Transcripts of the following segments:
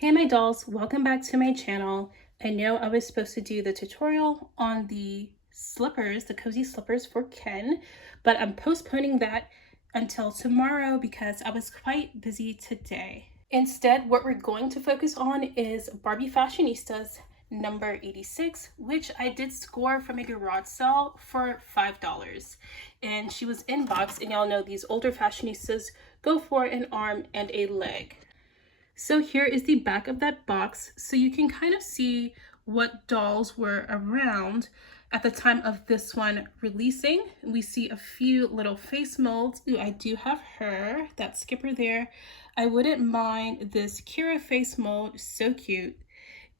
Hey my dolls, welcome back to my channel. I know I was supposed to do the tutorial on the slippers, the cozy slippers for Ken, but I'm postponing that until tomorrow because I was quite busy today. Instead, what we're going to focus on is Barbie Fashionistas number 86, which I did score from a garage sale for $5. And she was in box, and y'all know these older fashionistas go for an arm and a leg. So here is the back of that box, so you can kind of see what dolls were around at the time of this one releasing. We see a few little face molds. Ooh, I do have her, that Skipper there. I wouldn't mind this Kira face mold, so cute.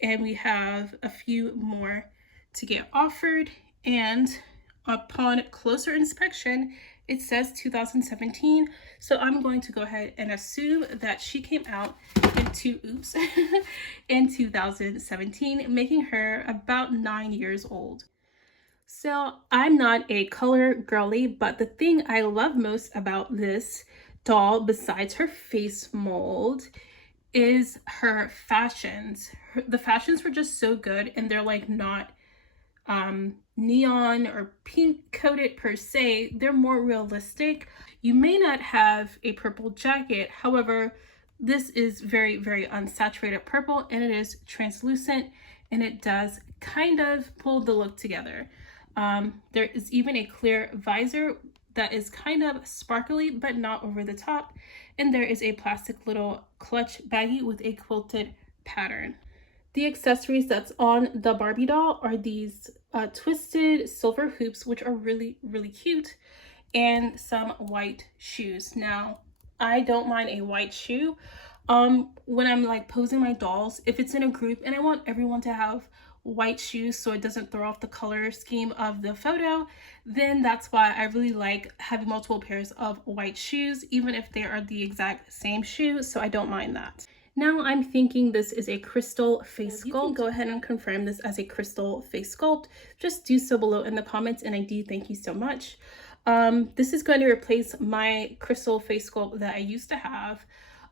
And we have a few more to get offered, and upon closer inspection, it says 2017, so I'm going to go ahead and assume that she came out in 2017, making her about 9 years old. So I'm not a color girly, but the thing I love most about this doll, besides her face mold, is her fashions. The fashions were just so good, and they're like not neon or pink coated per se. They're more realistic. You may not have a purple jacket, however, this is very, very unsaturated purple, and it is translucent, and it does kind of pull the look together. There is even a clear visor that is kind of sparkly but not over the top, and there is a plastic little clutch baggie with a quilted pattern. The accessories that's on the Barbie doll are these twisted silver hoops, which are really, really cute, and some white shoes. Now, I don't mind a white shoe when I'm like posing my dolls. If it's in a group and I want everyone to have white shoes so it doesn't throw off the color scheme of the photo, then that's why I really like having multiple pairs of white shoes, even if they are the exact same shoe, so I don't mind that. Now I'm thinking this is a crystal face sculpt. You can go ahead and confirm this as a crystal face sculpt. Just do so below in the comments, and I do thank you so much. This is going to replace my crystal face sculpt that I used to have.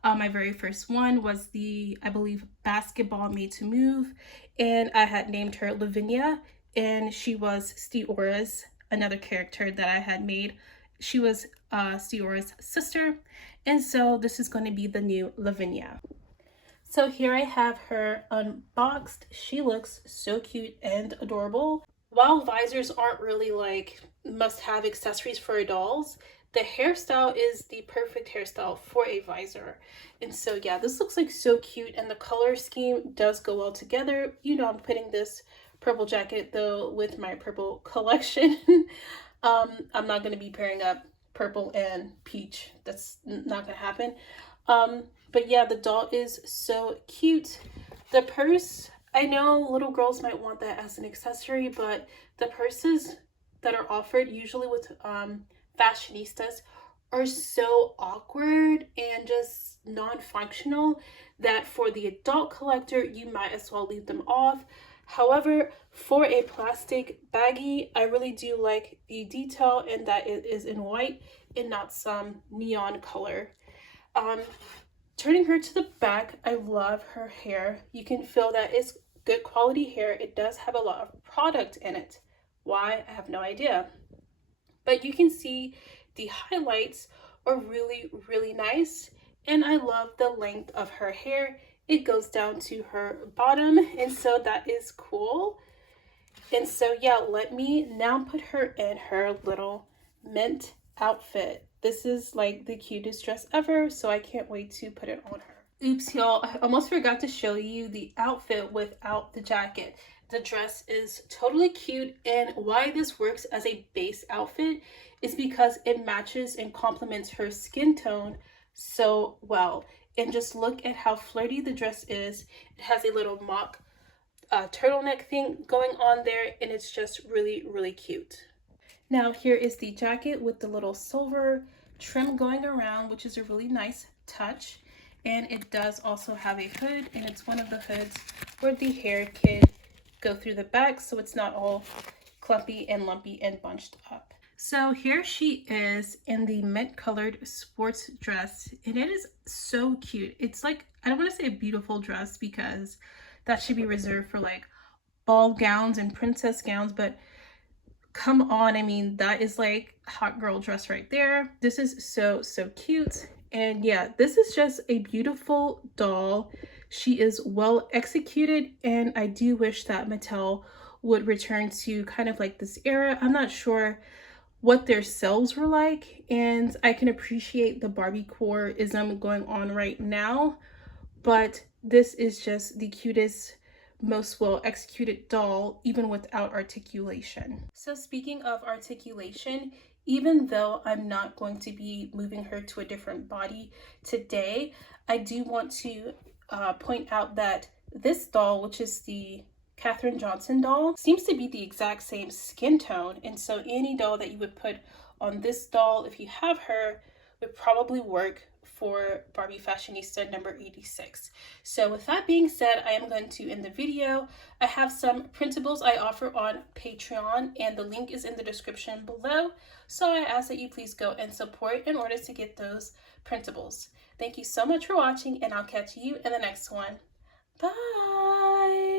My very first one was the, I believe, basketball made to move, and I had named her Lavinia, and she was Steora's, another character that I had made. She was Steora's sister, and so this is going to be the new Lavinia. So here I have her unboxed. She looks so cute and adorable. While visors aren't really like must-have accessories for dolls, the hairstyle is the perfect hairstyle for a visor. And so yeah, this looks like so cute, and the color scheme does go well together. You know, I'm putting this purple jacket though with my purple collection. I'm not going to be pairing up purple and peach. That's not going to happen. But yeah, the doll is so cute. The purse, I know little girls might want that as an accessory, but the purses that are offered usually with fashionistas are so awkward and just non-functional that for the adult collector, you might as well leave them off. However, for a plastic baggie, I really do like the detail and that it is in white and not some neon color. Turning her to the back, I love her hair. You can feel that it's good quality hair. It does have a lot of product in it. Why? I have no idea. But you can see the highlights are really, really nice. And I love the length of her hair. It goes down to her bottom, and so that is cool. And so yeah, let me now put her in her little mint outfit. This is like the cutest dress ever, so I can't wait to put it on her. Oops, y'all, I almost forgot to show you the outfit without the jacket. The dress is totally cute, and why this works as a base outfit is because it matches and complements her skin tone so well. And just look at how flirty the dress is. It has a little mock turtleneck thing going on there, and it's just really, really cute. Now here is the jacket with the little silver trim going around, which is a really nice touch. And it does also have a hood, and it's one of the hoods where the hair can go through the back so it's not all clumpy and lumpy and bunched up. So here she is in the mint colored sports dress, and it is so cute. It's like, I don't want to say a beautiful dress because that should be reserved for like ball gowns and princess gowns, but come on, I mean, that is like hot girl dress right there. This is so, so cute. And yeah, this is just a beautiful doll. She is well executed, and I do wish that Mattel would return to kind of like this era. I'm not sure what their sales were like, and I can appreciate the Barbie core-ism going on right now, but this is just the cutest, most well executed doll, even without articulation. So speaking of articulation, even though I'm not going to be moving her to a different body today, I do want to point out that this doll, which is the Katherine Johnson doll, seems to be the exact same skin tone, and so any doll that you would put on this doll, if you have her, would probably work for Barbie Fashionista number 86. So with that being said, I am going to end the video. I have some printables I offer on Patreon, and the link is in the description below. So I ask that you please go and support in order to get those printables. Thank you so much for watching, and I'll catch you in the next one. Bye!